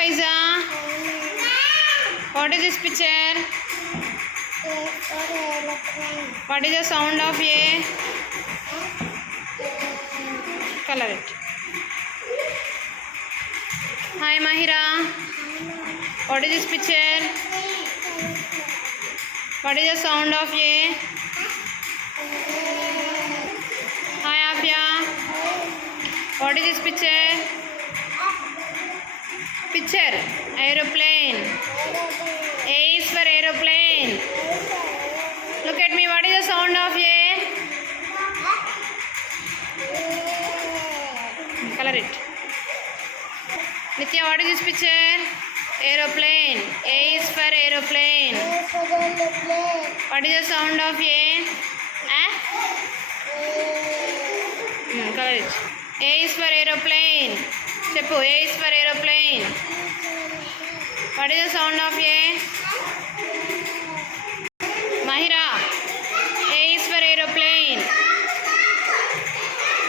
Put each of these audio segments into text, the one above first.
Faiza? What is this picture? What is the sound of A? Color it. Hi Mahira. What is this picture? What is the sound of A? Hi Afia. What is this picture? Picture. Aeroplane. A is for aeroplane. Look at me. What is the sound of A? Color it. Nitya, what is this picture? Aeroplane. A is for aeroplane. What is the sound of A? Color it. A is for aeroplane. Cheppu, A is for aeroplane. What is the sound of A? Mahira, A is for aeroplane.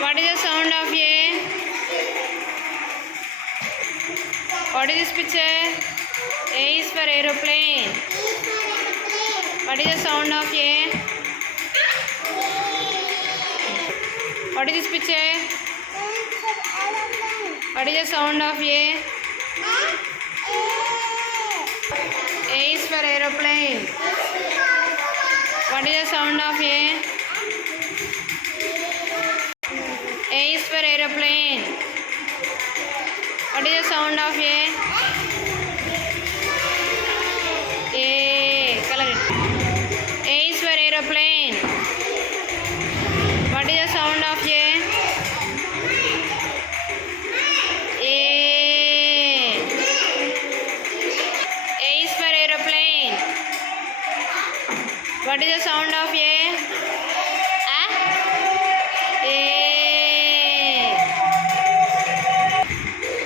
What is the sound of A? What is this picture? A is for aeroplane. What is the sound of A? What is this picture? What is the sound of A? A is for aeroplane. What is the sound of A? A is for aeroplane. What is the sound of A? A. Color it. A is for aeroplane. What is the sound of A? A. A is for aeroplane. What is the sound of A? A.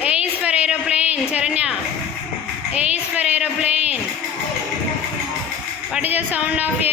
A is for aeroplane. Charanya. A is for aeroplane. What is the sound of A?